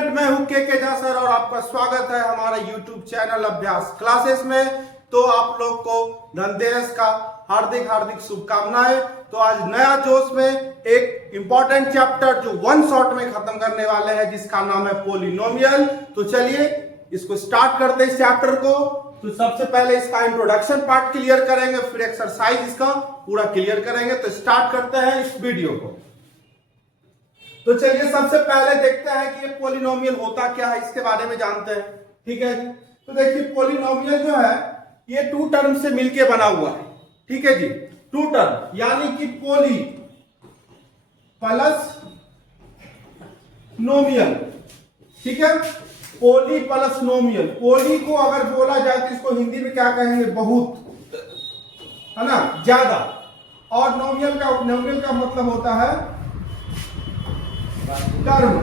Student मैं हूं के झा सर और आपका स्वागत है हमारा यूट्यूब चैनल अभ्यास क्लासेस में। तो आप लोग को धनतेरस का हार्दिक हार्दिक शुभकामनाएं। तो आज नया जोश में एक इंपॉर्टेंट चैप्टर जो वन शॉट में खत्म करने वाले हैं जिसका नाम है पोलिनोमियल। तो चलिए इसको स्टार्ट करते हैं इस चैप्टर को। तो सबसे पहले इसका इंट्रोडक्शन पार्ट क्लियर करेंगे, फिर एक्सरसाइज इसका पूरा क्लियर करेंगे। तो स्टार्ट करते हैं इस वीडियो को। तो चलिए सबसे पहले देखते हैं कि ये पोलिनोमियल होता क्या है, इसके बारे में जानते हैं। ठीक है जी। तो देखिए पोलिनोमियल जो है ये टू टर्म से मिलके बना हुआ है। ठीक है जी, टू टर्म यानी कि पोली प्लस नोमियल। ठीक है, पोली प्लस नोमियल। पोली को अगर बोला जाए तो इसको हिंदी में क्या कहेंगे, बहुत, है ना, ज्यादा। और नोमियल का मतलब होता है टर्म।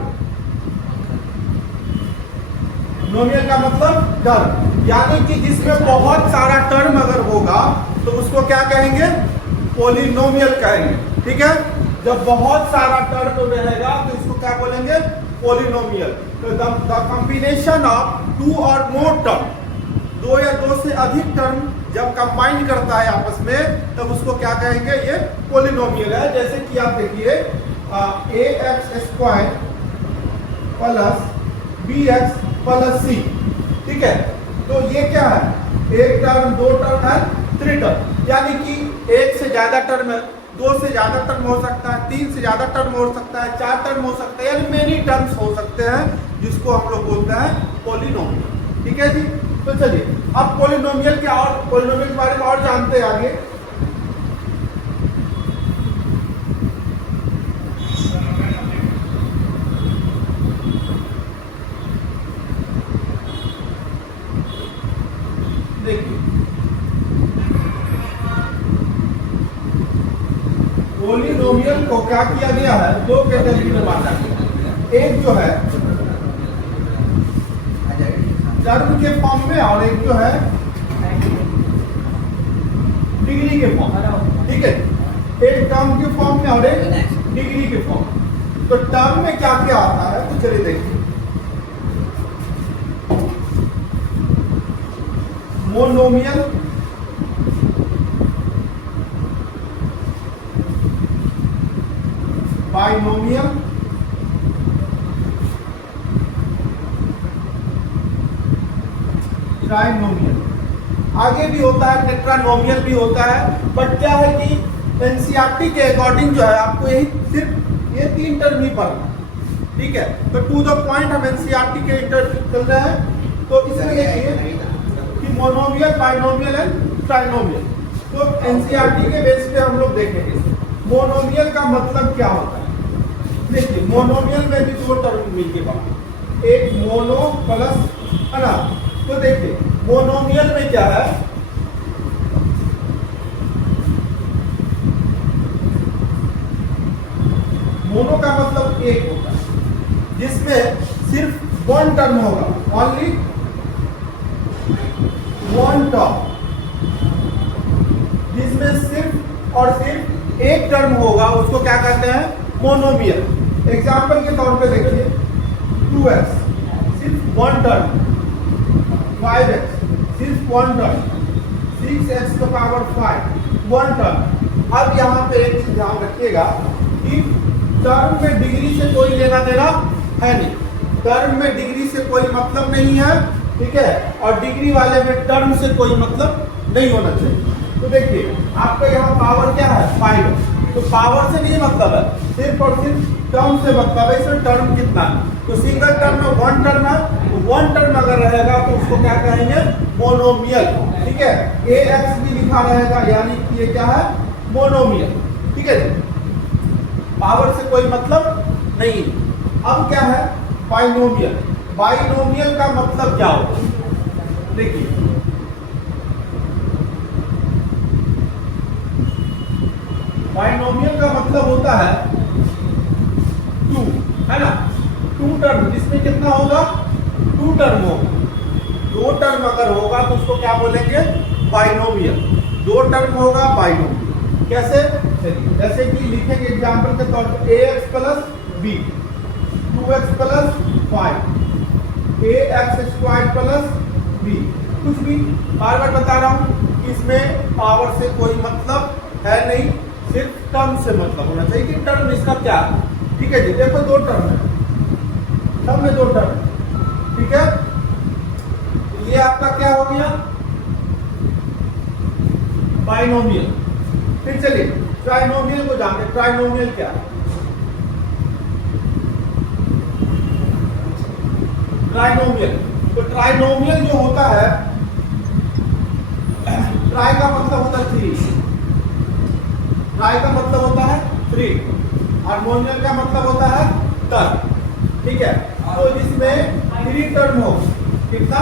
नोमियल का मतलब टर्म, यानी कि जिसमें बहुत सारा टर्म अगर होगा तो उसको क्या कहेंगे, पोलिनोमियल कहेंगे। ठीक है, जब बहुत सारा टर्म रहेगा तो इसको क्या बोलेंगे, पोलिनोमियल। तो द कॉम्बिनेशन ऑफ टू और मोर टर्म, दो या दो से अधिक टर्म जब कंबाइन करता है आपस में तब उसको क्या कहेंगे, ये पोलिनोमियल है। जैसे कि आप देखिए ax square plus bx plus c। ठीक है, तो ये क्या है, एक टर्म, दो टर्म है, थ्री टर्म, यानी कि एक से ज्यादा टर्म है, दो से ज्यादा टर्म हो सकता है, तीन से ज्यादा टर्म हो सकता है, चार टर्म हो सकता है, यानी मेनी टर्म्स हो सकते हैं जिसको हम लोग बोलते हैं पोलिनोमियल। ठीक है जी। तो चलिए अब पोलिनोमियल क्या और पोलिनोमियल के बारे में और जानते हैं आगे। पोलिनोमियल को क्या किया गया है, दो कैटेगरी में बांटा गया। एक जो है टर्म के फॉर्म में और एक जो है डिग्री के फॉर्म। ठीक है, एक टर्म के फॉर्म में और एक डिग्री के फॉर्म। तो टर्म में क्या क्या आता है, तो चलिए देखिए। मोनोमियल, बाइनोमियल, ट्राइनोमियल, आगे भी होता है टेट्रानोमियल भी होता है। बट क्या है कि एनसीईआरटी के अकॉर्डिंग जो है आपको यही सिर्फ ये तीन टर्म ही पढ़ना। ठीक है, तो टू द पॉइंट हम एनसीईआरटी के इंटरव्यू चल रहे हैं। तो इसमें देखिए कि मोनोमियल, बाइनोमियल एंड ट्राइनोमियल। तो एनसीईआरटी के बेस पे हम लोग देखेंगे मोनोमियल का मतलब क्या होता है। देखिए मोनोमियल में भी दो टर्म मिलके बात, एक मोनो प्लस, है ना। तो देखिए मोनोमियल में क्या है, मोनो का मतलब एक होता है जिसमें सिर्फ वन टर्म होगा, ओनली वन टर्म, जिसमें सिर्फ और सिर्फ एक टर्म होगा उसको क्या कहते हैं, मोनोमियल। एग्जाम्पल के तौर पे देखिए 2x सिर्फ वन टर्म, 5x सिर्फ वन टर्म, 6x का पावर 5 वन टर्म। अब यहाँ पे एक चीज ध्यान रखिएगा कि टर्म में डिग्री से कोई लेना देना है नहीं, टर्म में डिग्री से कोई मतलब नहीं है। ठीक है, और डिग्री वाले में टर्म से कोई मतलब नहीं होना चाहिए। तो देखिए आपका यहाँ पावर क्या है, 5, तो पावर से नहीं मतलब है, सिर्फ और सिर्फ टर्म से मतलब है। इसमें टर्म कितना है, तो सिंगल टर्म में वन टर्म है, तो वन टर्म अगर रहेगा तो उसको क्या कहेंगे, मोनोमियल। ठीक है, ax भी लिखा रहेगा यानी कि ये क्या है, मोनोमियल। ठीक है, पावर से कोई मतलब नहीं। अब क्या है, बाइनोमियल। बाइनोमियल का मतलब क्या होता है, देखिए बाइनोमियल का मतलब होता है टू, है ना, टू टर्म, जिसमें कितना होगा, टू टर्म होगा। दो टर्म अगर होगा तो उसको क्या बोलेंगे, बाइनोमियल। दो टर्म होगा बाइनोमियल। कैसे, चलिए जैसे कि लिखेंगे एग्जांपल के तौर पर ax plus b, 2 2x plus 5 ax square plus b। कुछ भी बार बार बता रहा हूं कि इसमें पावर से कोई मतलब है नहीं, सिर्फ टर्म से मतलब होना चाहिए कि टर्म इसका क्या है। ठीक है जी, देखो दो टर्म है, सब में दो टर्म है। ठीक है, ये आपका क्या हो गया, बाइनोमियल। फिर चलिए ट्राइनोमियल को जानते हैं। ट्राइनोमियल क्या है? ट्राइनोमियल, तो ट्राइनोमियल जो होता है, ट्राई का मतलब होता है थ्री, ट्राई का मतलब होता है थ्री, और मोनियल का मतलब होता है टर्म। ठीक है, तो जिसमें थ्री टर्म हो, कितना?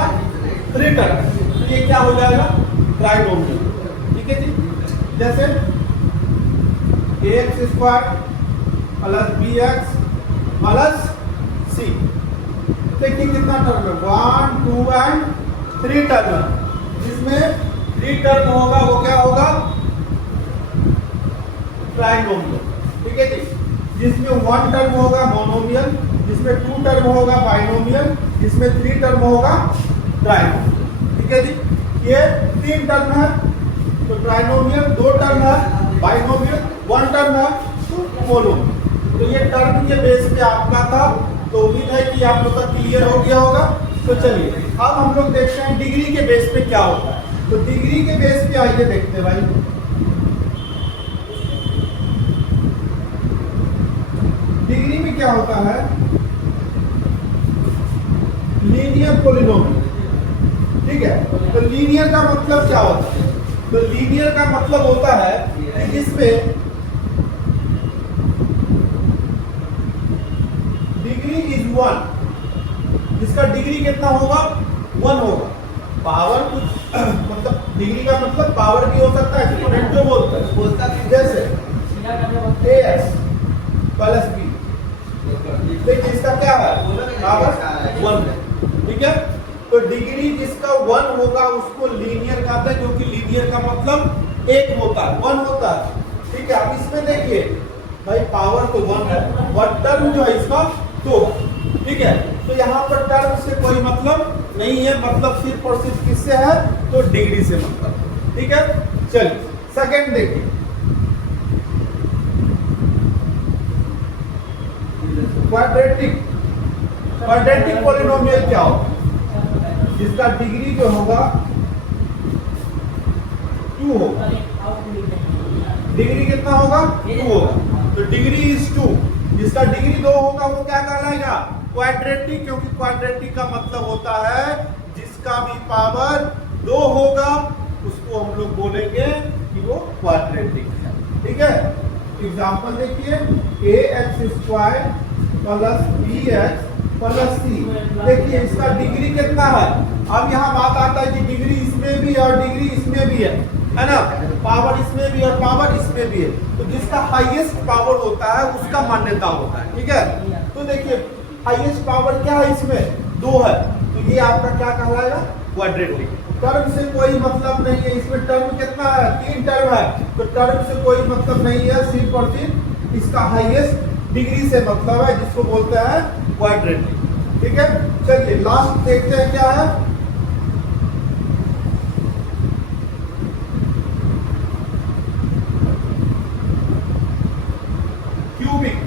थ्री टर्म, तो ये क्या हो जाएगा? ट्राइनोमियल। ठीक है जी, जैसे ax square plus bx plus c। देखिए कितना टर्म है, 1 2 एंड 3 टर्म है। जिसमें 3 टर्म होगा वो क्या होगा? ट्राइनोमियल। ठीक है जी, जिसमें 1 टर्म होगा मोनोमियल, जिसमें 2 टर्म होगा बाइनोमियल, जिसमें 3 टर्म होगा ट्राइनोमियल। ठीक है जी, ये 3 टर्म है तो ट्राइनोमियल, 2 टर्म है बाइनोमियल, 1 टर्म है तो मोनोमियल। तो ये टर्म के बेस पे आपका था, तो उम्मीद है कि आप लोग का क्लियर हो गया होगा। तो चलिए अब हम लोग देखते हैं डिग्री के बेस पे क्या होता है। तो डिग्री के बेस पे आइए देखते हैं भाई। डिग्री में क्या होता है? Linear polynomial. ठीक है, तो लीनियर का मतलब क्या होता है? तो लीनियर का मतलब होता है कि जिसमें डिग्री इज 1, जिसका डिग्री कितना होगा? 1 होगा। पावर कुछ मतलब डिग्री का मतलब पावर भी हो सकता है, एक्सपोनेंट जो बोलता है, जैसे ax प्लस b। देखिए इसका क्या है? पावर 1 है। ठीक है, तो डिग्री जिसका 1 होगा उसको लीनियर कहते हैं, क्योंकि लीनियर का मतलब 1 होता है, 1 होता है। ठीक है, अब इसमें देखिए भाई पावर तो 1 है, और टर्म जो है इसका 2। ठीक है, तो यहाँ पर टर्म से कोई मतलब नहीं है, मतलब सिर्फ और सिर्फ किससे है? तो डिग्री से मतलब। ठीक है, चलिए सेकंड देखिए, क्वाड्रेटिक। क्वाड्रेटिक पॉलिनोमियल क्या होगा? जिसका डिग्री जो होगा 2 होगा। डिग्री कितना होगा? 2 होगा। तो डिग्री इज 2, जिसका डिग्री 2 होगा वो क्या कहलाएगा? क्वाड्रेटिक, क्योंकि क्वाड्रेटिक का मतलब होता है जिसका भी पावर 2 होगा उसको हम लोग बोलेंगे कि वो क्वाड्रेटिक है। ठीक है, एग्जांपल देखिए, ax square plus bx plus c। देखिए इसका डिग्री कितना है? अब यहाँ बात आता है कि डिग्री इसमें भी और डिग्री इसमें भी है ना? पावर इसमें भी और पावर इसमें भी है। तो जिसका हाईएस्ट पावर होता है उसका मान्यता होता है। ठीक है, तो देखिए हाईएस्ट पावर क्या है? इसमें 2 है, तो ये आपका क्या कहलाएगा? क्वाड्रेटिक। टर्म से कोई मतलब नहीं है, इसमें टर्म कितना है? 3 टर्म है, तो टर्म से कोई मतलब नहीं है, सिर्फ और सिर्फ इसका हाईएस्ट डिग्री से मतलब है, जिसको बोलते हैं क्वाड्रेटिक। ठीक है, चलिए लास्ट देखते हैं क्या है। क्यूबिक।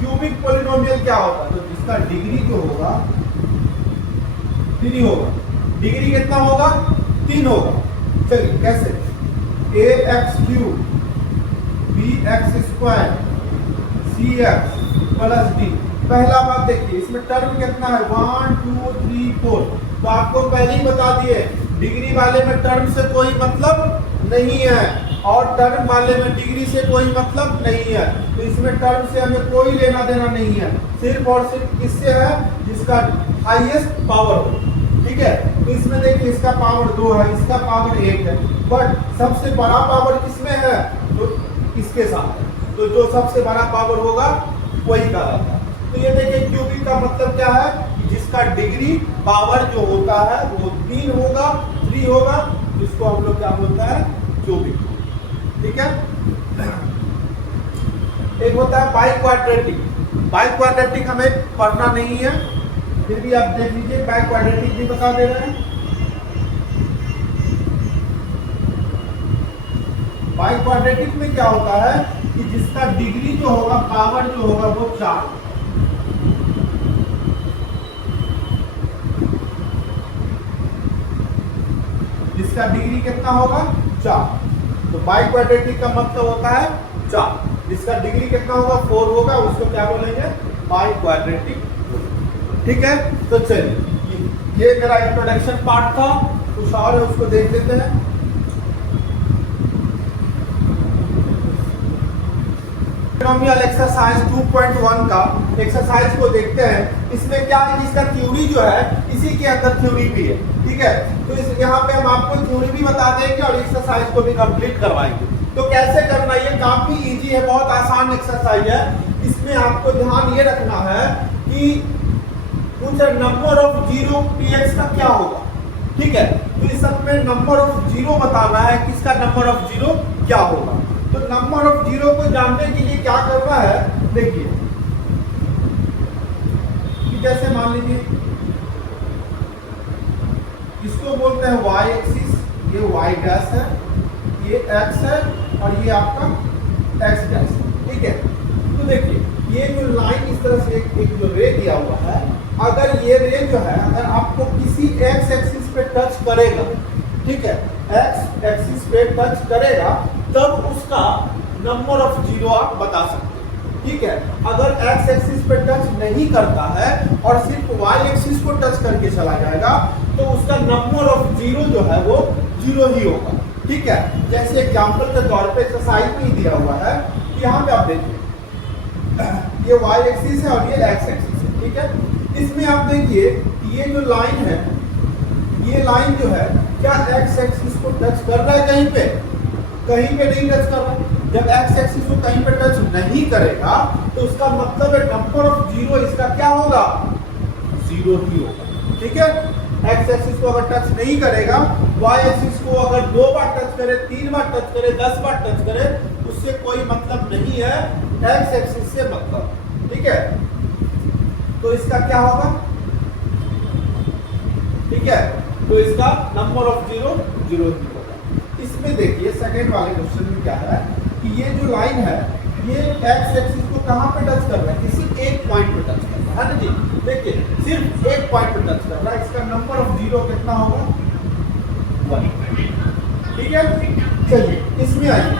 क्यूबिक पॉलिनोमियल क्या होता है? तो जिसका डिग्री जो होगा 3 होगा। डिग्री कितना होगा? 3 होगा। चलिए कैसे? ax cube bx square cx plus d। पहला बात देखिए, इसमें टर्म कितना है? 1 2 3 4। तो आपको पहले ही बता दिए डिग्री वाले में टर्म से कोई मतलब नहीं है, और टर्म वाले में डिग्री से कोई मतलब नहीं है। तो इसमें टर्म से हमें कोई लेना देना नहीं है, सिर्फ और सिर्फ किससे है? जिसका हाईएस्ट पावर हो। ठीक है, तो इसमें देखिए इसका पावर 2 है, इसका पावर 1 है, बट सबसे बड़ा पावर किसमें है? तो इसके साथ है। तो जो सबसे बड़ा पावर होगा वही कहलाता है। तो ये देखिए क्यूबिक का मतलब क्या है? जिसका डिग्री पावर जो होता है वो 3 होगा, 3 होगा, जिसको हम लोग क्या बोलते हैं? क्यूबिक। ठीक है, एक होता है बाई क्वाड्रेटिक। बाई क्वाड्रेटिक हमें पढ़ना नहीं है, फिर भी आप देख लीजिए, बाई क्वाड्रेटिक भी बता दे रहे हैं। बाई क्वाड्रेटिक में क्या होता है कि जिसका डिग्री जो होगा, पावर जो होगा वो 4, जिसका डिग्री कितना होगा 4। तो बाई क्वाड्रेटिक का मतलब होता है 4, जिसका डिग्री कितना होगा 4 होगा, उसको क्या बोलेंगे बाई क्वाड्रेटिक। ठीक है, तो चलिए ये मेरा इंट्रोडक्शन पार्ट था, कुछ और है उसको देख लेते हैं। पॉलिनोमियल एक्सरसाइज 2.1 का एक्सरसाइज को देखते हैं। इसमें क्या है कि इसका थ्योरी जो है इसी के अंदर थ्योरी भी है। ठीक है, तो इस यहाँ पे हम आपको थ्योरी भी बता देंगे और एक्सरसाइज को भी कंप्लीट करवाएंगे। तो कैसे करना, ये काफी इजी है, बहुत आसान एक्सरसाइज है। इसमें आपको ध्यान ये रखना है कि कुछ नंबर ऑफ जीरो px का क्या होगा। ठीक है, तो इस सब में नंबर ऑफ जीरो बताना है, किसका नंबर ऑफ जीरो क्या होगा। तो नंबर ऑफ जीरो को जानने के लिए क्या करना है, देखिए कि जैसे मान लीजिए इसको बोलते हैं y एक्सिस, ये y डैश है, ये x है और ये आपका x डैश। ठीक है, तो देखिए ये जो लाइन इस तरह से एक जो रे दिया हुआ है, अगर ये रे जो है अगर आपको किसी x एक्सिस पे टच करेगा, ठीक है, x एक्सिस पे टच करेगा, तब उसका नंबर ऑफ जीरो आप बता सकते हैं। ठीक है, अगर x एक्सिस पे टच नहीं करता है और सिर्फ y एक्सिस को टच करके चला जाएगा, तो उसका नंबर ऑफ जीरो जो है वो जीरो ही होगा। ठीक है, जैसे एग्जांपल के तौर पे एक्सरसाइज में ही दिया हुआ है, यहाँ पे आप देखिए ये y एक्सिस है और ये x एक्सिस है। ठीक है, इसमें आप देखिए ये जो लाइन है, ये लाइन जो है क्या x एक्सिस को टच कर रहा है कहीं पे? कहीं पे नहीं टच कर रहा। जब x एक्सिस को कहीं पे टच नहीं करेगा तो उसका मतलब है नंबर ऑफ जीरो इसका क्या होगा, जीरो ही होगा। ठीक है, x एक्सिस को अगर टच नहीं करेगा, y एक्सिस को अगर 2 बार टच करे, 3 बार टच करे, 10 बार टच करे, उससे कोई मतलब नहीं है, x एक्सिस से मतलब। ठीक है, तो इसका क्या होगा, ठीक है, तो इसका नंबर ऑफ जीरो जीरो ही होगा। इसमें देखिए सेकंड वाले क्वेश्चन में क्या है कि ये जो लाइन है ये x एक्सिस को कहां पे टच कर रहा है, किसी एक पॉइंट पे टच कर रहा है ना जी। देखिए सिर्फ एक पॉइंट पे टच कर रहा है, इसका नंबर ऑफ जीरो कितना होगा 1। ठीक है, चलिए इसमें आइए,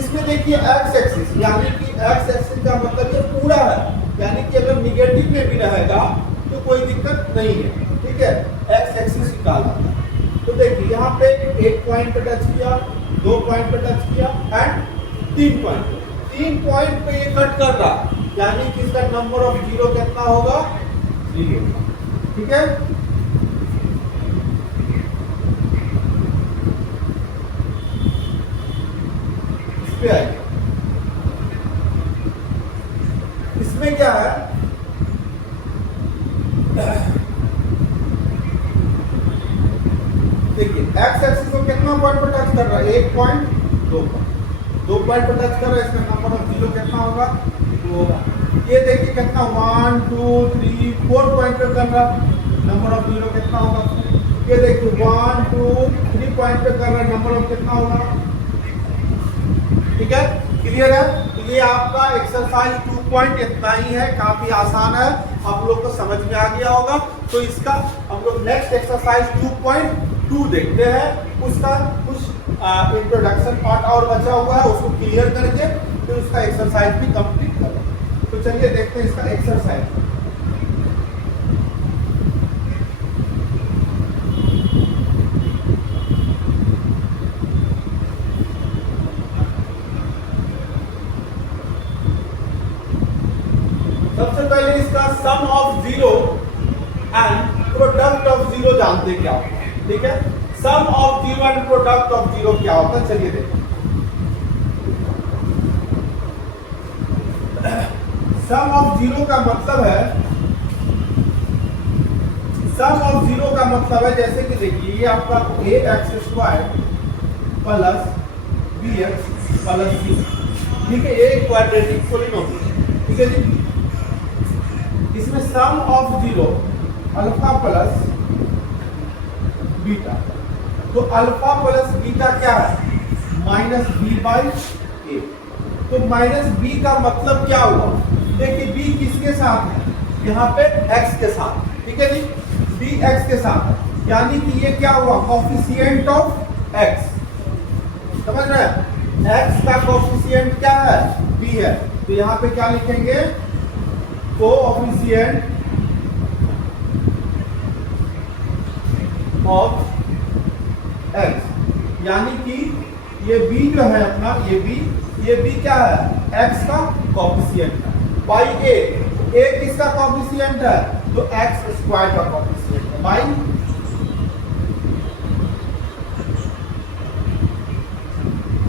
इसमें देखिए x एक्सिस, यानी कि x एक्सिस का मतलब ये पूरा है, यानी कि अगर निगेटिव में भी रहेगा तो कोई दिक्कत नहीं है। ठीक है, x एक्सिस निकाला। तो देखिए यहाँ पे एक पॉइंट पे टच किया, 2 पॉइंट पे टच किया एंड 3 पॉइंट पे, 3 पॉइंट पे ये कट कर रहा, यानी कि इसका नंबर ऑफ जीरो कितना होगा 3। ठीक है, इस पे आइए, इसमें क्या है, देखिए x एक्सिस को कितना पॉइंट पर टच कर रहा है, 1 पॉइंट, 2 पॉइंट पर टच कर रहा है, इसका नंबर ऑफ जीरो कितना होगा 2 होगा। ये देखिए कितना 1 2 3 4 पॉइंट पर कर रहा, नंबर ऑफ जीरो कितना होगा। ये देखिए 1 2 3 पॉइंट पे कर रहा है, नंबर ऑफ कितना होगा। ठीक है, क्लियर है। तो ये आपका एक्सरसाइज 2 पॉइंट इतना ही है, काफी आसान है, आप लोग को समझ में आ गया होगा। तो इसका हम लोग नेक्स्ट एक्सरसाइज 2.2 देखते हैं, उसका कुछ इंट्रोडक्शन पार्ट और बचा हुआ है, उसको क्लियर करके फिर उसका एक्सरसाइज भी कंप्लीट करें। तो चलिए देखते हैं इसका एक्सरसाइज। सबसे पहले इसका sum of zero and product of zero जानते क्या होता है। ठीक है, sum of zero and product of zero क्या होता है, चलिए देखते हैं। सम ऑफ जीरो का मतलब है, सम ऑफ जीरो का मतलब है जैसे कि देखिए ये आपका ax² plus bx plus c, ठीक है, ये क्वाड्रेटिक पॉलिनोमियल। ठीक है जी, इसमें sum of zero alpha plus beta, तो अल्फा प्लस बीटा क्या है? Minus B by A. तो माइनस बी का मतलब क्या हुआ? देखिए बी किसके साथ है? यहाँ पे x के साथ, ठीक है जी, बी x के साथ है, यानी कि ये क्या हुआ? कोफिशिएंट ऑफ x, समझ रहे हैं? x का कोफिशिएंट क्या है? b है, तो यहाँ पे क्या लिखेंगे? कोफिशिएंट ऑफ x, यानी कि ये b जो है अपना, ये b क्या है? x का कोफिशिएंट है, बाई a किसका कोफिशिएंट है? तो x स्क्वायर का कोफिशिएंट है, by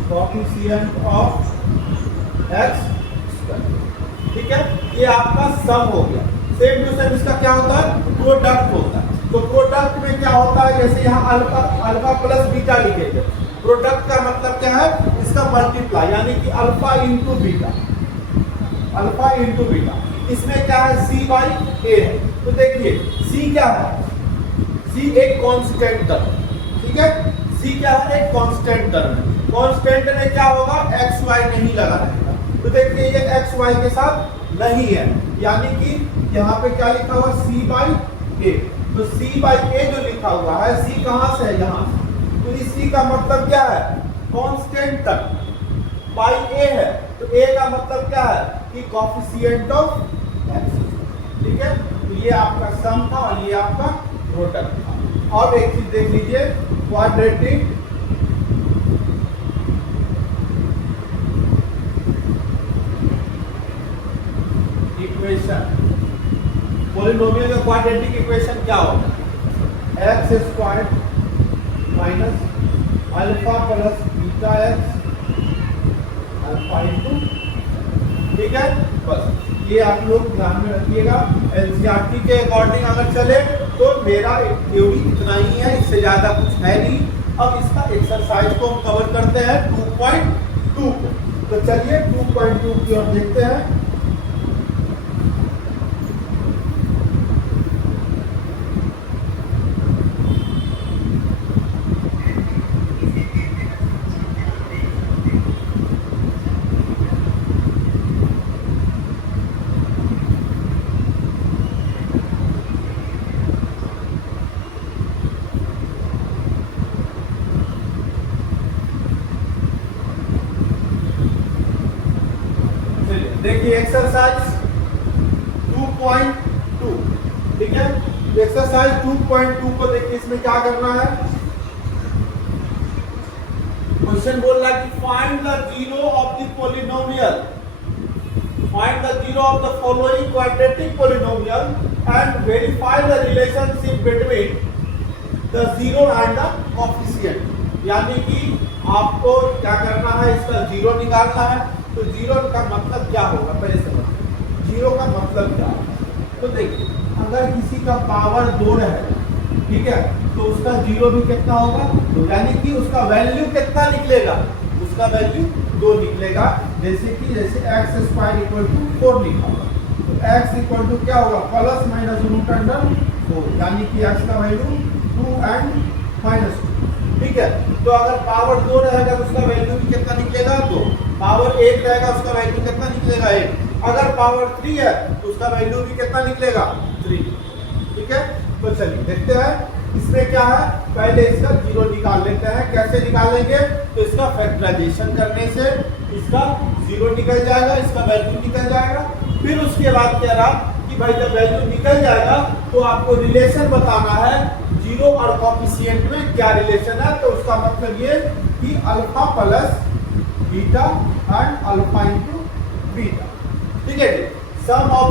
coefficient of x square, ठीक है? ये आपका सम हो गया। सेम टू सेम इसका क्या होता है? प्रोडक्ट होता है। तो प्रोडक्ट में क्या होता है? जैसे यहाँ अल्फा प्लस बीटा लिखेंगे, प्रोडक्ट का मतलब क्या है? इसका मल्टीप्लाई, यानी कि alpha into beta, alpha into beta. इसमें क्या है? सी बाई ए है। तो देखिए सी क्या है? सी एक कांस्टेंट टर्म, ठीक है? सी क्या है? एक कांस्टेंट टर्म है। कांस्टेंट में क्या होगा? एक्स वाई नहीं लगा रहेगा, तो देखिए ये एक्स वाई के साथ नहीं है, यानी कि यहाँ पे क्या लिखा हुआ? सी बाई ए। तो सी बाई ए जो लिखा हुआ है, सी कहाँ से है? यहाँ से। तो इस सी का मतलब क्या है? कांस्टेंट टर्म, बाई ए है, तो ए का मतलब क्या है? कि कोफिशिएंट ऑफ x, ठीक है? तो ये आपका सम था और ये आपका प्रोडक्ट था। और एक चीज देख लीजिए, क्वाड्रेटिक इक्वेशन, पॉलिनोमियल का क्वाड्रेटिक इक्वेशन क्या होगा? X square minus alpha plus beta x alpha into, ठीक है? बस ये आप लोग ध्यान में रखिएगा। एनसीईआरटी के अकॉर्डिंग अगर चले तो मेरा थ्योरी इतना ही है, इससे ज्यादा कुछ है नहीं। अब इसका एक्सरसाइज को हम कवर करते हैं 2.2 को। तो चलिए 2.2 की ओर देखते हैं। देखिए एक्सरसाइज 2.2, ठीक है? एक्सरसाइज 2.2 को देखिए, इसमें क्या करना है? क्वेश्चन बोल रहा है कि find the zero of the polynomial, find the zero of the following quadratic polynomial and verify the relationship between the zero and the coefficient. यानी कि आपको क्या करना है? इसका जीरो निकालना है। तो जीरो का मतलब क्या होगा? पहले समझिए जीरो का मतलब क्या है। तो देखिए अगर किसी का पावर 2 है, ठीक है, तो उसका जीरो भी कितना होगा? तो यानी कि उसका वैल्यू कितना निकलेगा? उसका वैल्यू 2 निकलेगा। जैसे एक्स स्क्वायर इक्वल टू 4 लिखा होगा, तो एक्स इक्वल टू क्या होगा? प्लस माइनस रूट अंडर 4, यानी कि एक्स का वैल्यू 2 एंड माइनस 2, ठीक है? तो अगर पावर 2 रहेगा तो उसका वैल्यू भी कितना निकलेगा? 2। पावर 1 रहेगा, उसका वैल्यू कितना निकलेगा? 1। अगर पावर 3 है तो उसका वैल्यू भी कितना निकलेगा? 3, ठीक है? तो चलिए देखते हैं इसमें क्या है। पहले इसका जीरो निकाल लेते हैं। कैसे निकालेंगे? तो इसका फैक्टराइजेशन करने से इसका जीरो निकल जाएगा, इसका वैल्यू निकल जाएगा। फिर उसके बाद कह रहा कि भाई जब वैल्यू निकल जाएगा तो आपको रिलेशन बताना है जीरो और कोफिशिएंट में क्या रिलेशन है। तो उसका मतलब ये कि alpha plus beta and alpha into beta, ठीक है जी? Sum of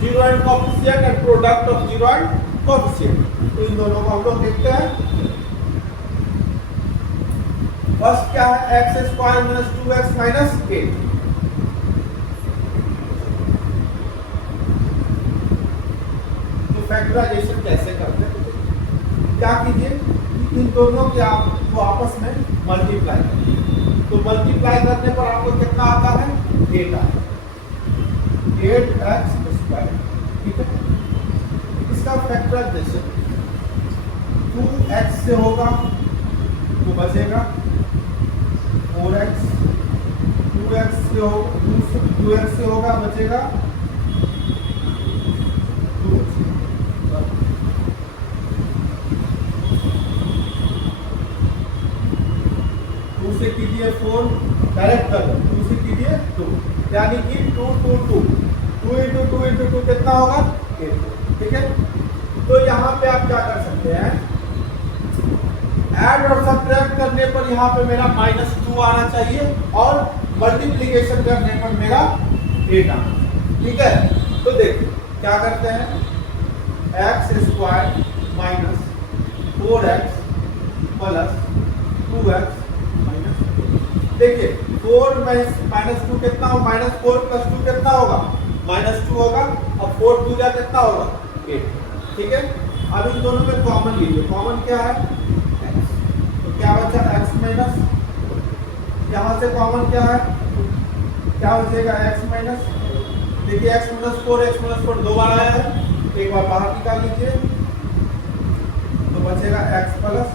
zero and coefficient and product of zero and coefficient. तो इन दोनों को हम लोग देखते हैं। फर्स्ट क्या है? X square minus 2x minus 8। तो फैक्टराइजेशन कैसे करते हैं? क्या कीजिए कि इन दोनों के आपको आपस में मल्टीप्लाई करिए। तो मल्टीप्लाई करने पर आपको कितना आता है? 8 आता है, 8x², ठीक है। इसका फैक्टराइजेशन 2x से होगा तो बचेगा 4x, 2x से होगा 2x से होगा बचेगा 2। 2 से कीजिए 4, डायरेक्ट कर दो, 2 से कीजिए 2, यानी कि 2 2 2 2 इंटू 2 इंटू 2 कितना होगा 8, ठीक है। तो यहाँ पे आप क्या कर सकते हैं, ऐड और सब्ट्रैक्ट करने पर यहाँ पे मेरा -2 आना चाहिए और मल्टीप्लिकेशन करने पर मेरा 8 आना, ठीक है। तो देखिए क्या करते हैं, x² minus 4x plus 2x minus, देखिए 4 माइनस 2 कितना होगा, -4 प्लस 2 कितना होगा -2 होगा, अब 4 2 जा कितना होगा 8, ठीक है। अब इन दोनों में कॉमन लीजिए, कॉमन क्या है x, तो क्या बचा x माइनस, यहाँ से कॉमन क्या है, क्या बचेगा x माइनस, देखिए x माइनस 4 दो बार आया है, एक बार बाहर निकाल लीजिए तो बचेगा x प्लस,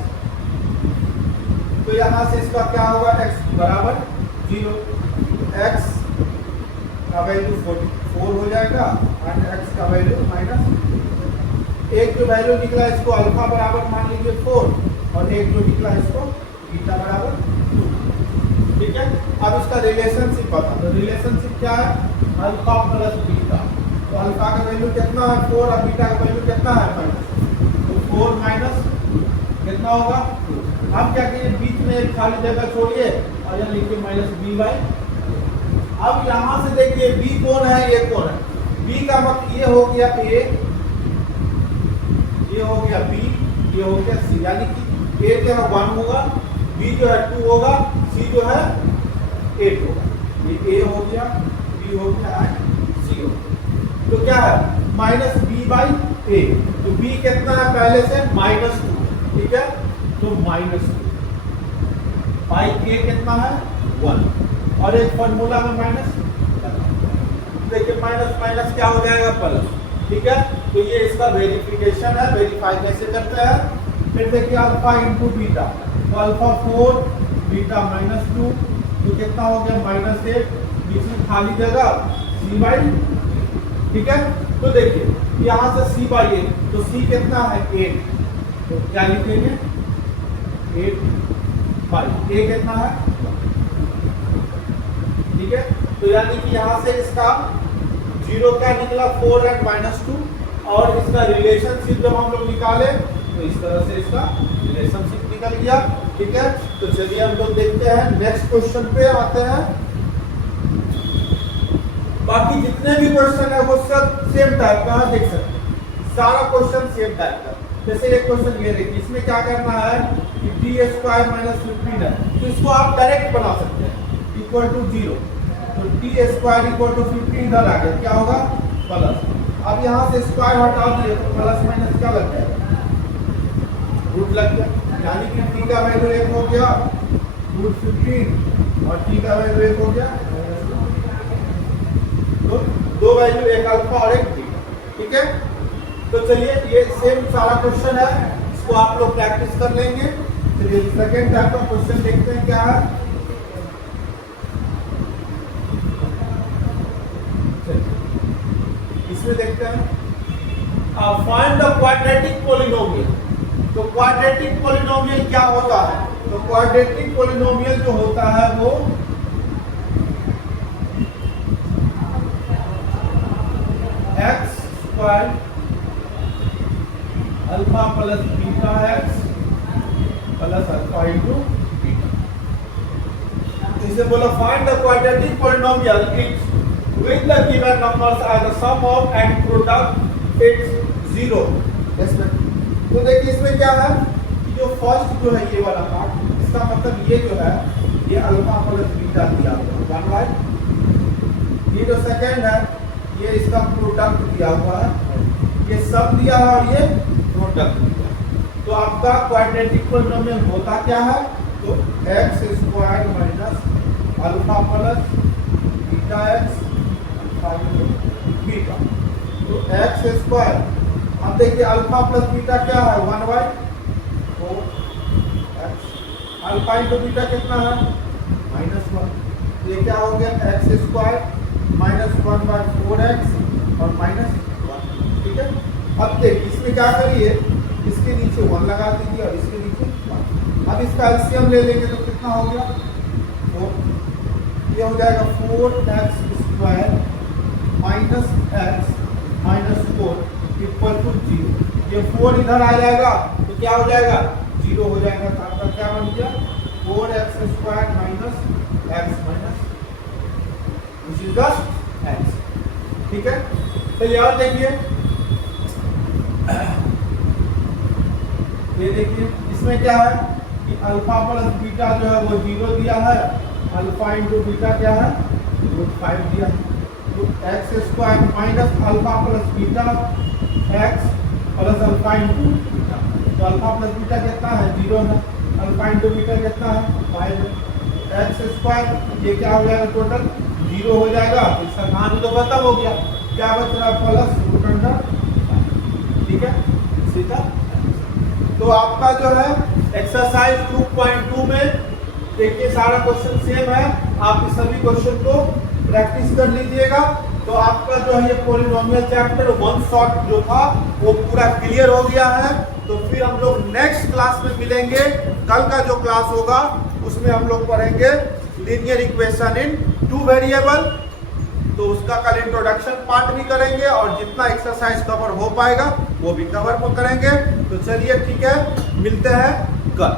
तो यहाँ से इसका क्या होगा x बराबर 0, x का वैल्यू 4 हो जाएगा और x का वैल्यू माइनस, एक जो वैल्यू निकला इसको अल्फा बराबर मान लीजिए 4 और एक जो निकला इसको बीटा बराबर 2, ठीक है। अब इसका रिलेशनशिप बता, तो रिलेशनशिप क्या है, अल्फा प्लस बीटा, तो अल्फा का वैल्यू कितना है 4 और बीटा का वैल्यू कितना है माइनस, तो 4 माइनस कितना होगा 2। अब क्या कीजिए, बीच में एक खाली जगह छोड़िए और यहाँ लिखिए -b/। अब यहाँ से देखिए b कौन है, ये कौन है, b का मतलब ये हो गया a, ये हो गया b, ये हो गया c, यानी कि a जो है 1 होगा, b जो है 2 होगा, c जो है 8 होगा, ये a हो गया, b हो गया और c हो गया। तो क्या है -b/a, तो b कितना है पहले से -2, ठीक है, तो -2 बाई a कितना है 1, और एक फॉर्मूला में माइनस, देखिए माइनस माइनस क्या हो जाएगा प्लस, ठीक है। तो ये इसका वेरिफिकेशन है, वेरीफाई कैसे करते हैं, फिर देखिए अल्फा इंटू बीटा, तो अल्फा 4 बीटा -2, तो कितना हो गया -8, बीच में खाली जगह c/, ठीक है। तो देखिए यहाँ से c/8, तो c कितना है 8, तो क्या लिखेंगे 8/a कितना है, ठीक है। तो यानी कि यहाँ से इसका 0 क्या निकला 4 और -2, और इसका रिलेशनशिप जब हम लोग निकाले तो इस तरह से इसका रिलेशनशिप निकल गया, ठीक है। तो चलिए हम लोग देखते हैं नेक्स्ट क्वेश्चन पे आते हैं। बाकी जितने भी क्वेश्चन है वो सब सेम टाइप का देख सकते हैं, सारा क्वेश्चन सेम टाइप का। जैसे एक क्वेश्चन ये देखिए, इसमें क्या करना है कि t² - 15 है, तो इसको आप डायरेक्ट बना सकते हैं इक्वल टू 0, तो t² इक्वल टू 15 इधर आ गया, क्या होगा प्लस। अब यहाँ से स्क्वायर हटा दिए तो प्लस माइनस क्या लग जाएगा, रूट लग गया, यानी कि t का वैल्यू 1 हो गया √15 और t का वैल्यू 1 हो गया, तो दो वैल्यू, एक अल्फा और एक बीटा, ठीक है। तो चलिए ये सेम सारा क्वेश्चन है, इसको आप लोग प्रैक्टिस कर लेंगे। चलिए सेकंड टाइप का क्वेश्चन देखते हैं क्या है। इसमें देखते हैं फाइंड द क्वाड्रेटिक पॉलिनोमियल। तो क्वाड्रेटिक पॉलिनोमियल क्या होता है, तो क्वाड्रेटिक पॉलिनोमियल जो होता है वो x² alpha plus beta x plus alpha into beta. इसे बोला find the quadratic polynomial it's with the given numbers as the sum of and product it's 0। तो देखिए इसमें क्या है कि जो फर्स्ट जो है ये वाला पार्ट, इसका मतलब ये जो है ये अल्फा प्लस बीटा दिया हुआ है, ये जो सेकंड है ये इसका प्रोडक्ट दिया हुआ है, ये सब दिया है और ये प्रोडक्ट दिया है। तो आपका क्वाड्रेटिक पॉलिनोमियल होता क्या है, तो x² - alpha plus beta x alpha beta. तो एक्स स्क्वायर, अब देखिए अल्फा प्लस बीटा क्या है 1/4 एक्स, अल्फा इंटू बीटा कितना है -1, ये क्या हो गया एक्स स्क्वायर -1/4 एक्स और -1, ठीक है। अब देखिए इसमें क्या करिए, इसके नीचे 1 लगा दीजिए और इसके नीचे 1। अब इसका एलसीएम ले लेंगे तो कितना हो गया 4, ये हो जाएगा 4x square -x -4 equal to 0। ये 4 इधर आ जाएगा तो क्या हो जाएगा 0 हो जाएगा। तो आपका क्या बन गया 4x square -x which is the x, ठीक है। चलिए और देखिए, ये देखिए इसमें क्या है कि अल्फा प्लस बीटा जो है वो 0 दिया है, अल्फा इंटू बीटा क्या है √5 दिया है। तो x square minus alpha plus beta x plus alpha into beta, तो अल्फा प्लस बीटा कितना है 0 है, अल्फा इंटू बीटा कितना है 5 है। एक्स स्क्वायर ये क्या हो जाएगा टोटल 0 हो जाएगा, इसका कहानी तो खत्म हो गया, क्या बच रहा है प्लस √5, ठीक है सीधा। तो आपका जो है एक्सरसाइज 2.2 में देखिए सारा क्वेश्चन सेम है, आप इस सभी क्वेश्चन को प्रैक्टिस कर लीजिएगा। तो आपका जो है ये पॉलिनोमियल चैप्टर 1 शॉट जो था वो पूरा क्लियर हो गया है। तो फिर हम लोग नेक्स्ट क्लास में मिलेंगे, कल का जो क्लास होगा उसमें हम लोग पढ़ेंगे लीनियर इक्वेशन इन 2 वेरिएबल, तो उसका कल इंट्रोडक्शन पार्ट भी करेंगे और जितना एक्सरसाइज कवर हो पाएगा वो भी कवर करेंगे। तो चलिए ठीक है, मिलते हैं कल।